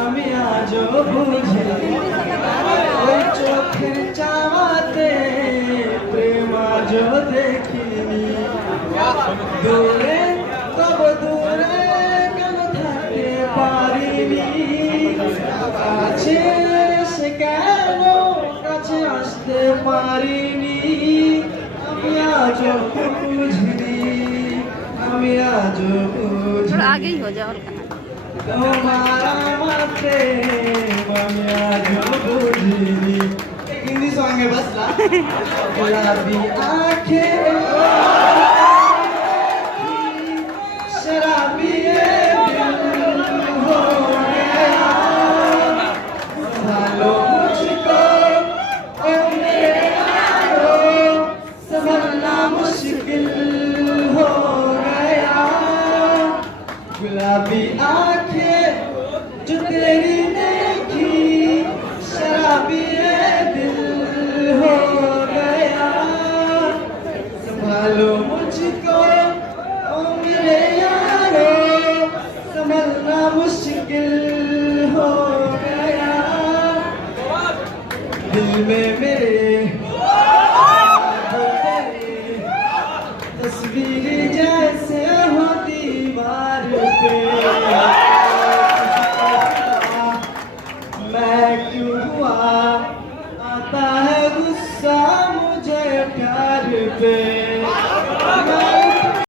আমি আজও বুঝি ওই চোখের চাওয়াতে প্রেম আজও দেখিনি দূরে তব দূরে কেন থাকতে পারিনি কাছে এসে কেন কাছে আসতে পারিনি আমি আজও বুঝিনি আমি আজও বুঝিনি আগেই হয়ে যাওয়ার তোমার আমার প্রেম আমি আজও বুঝিনি हिंदी सॉन्ग है बस गुलाबी आंखें शराबी दिल हो गया संभालो मुझको ओ मेरे यारो संभलना मुश्किल हो गया गुलाबी आंखें जो तेरी देखी शराबी दिल हो गया संभालो मुझको ओ मेरे यारो संभलना मुश्किल हो गया दिल में मेरे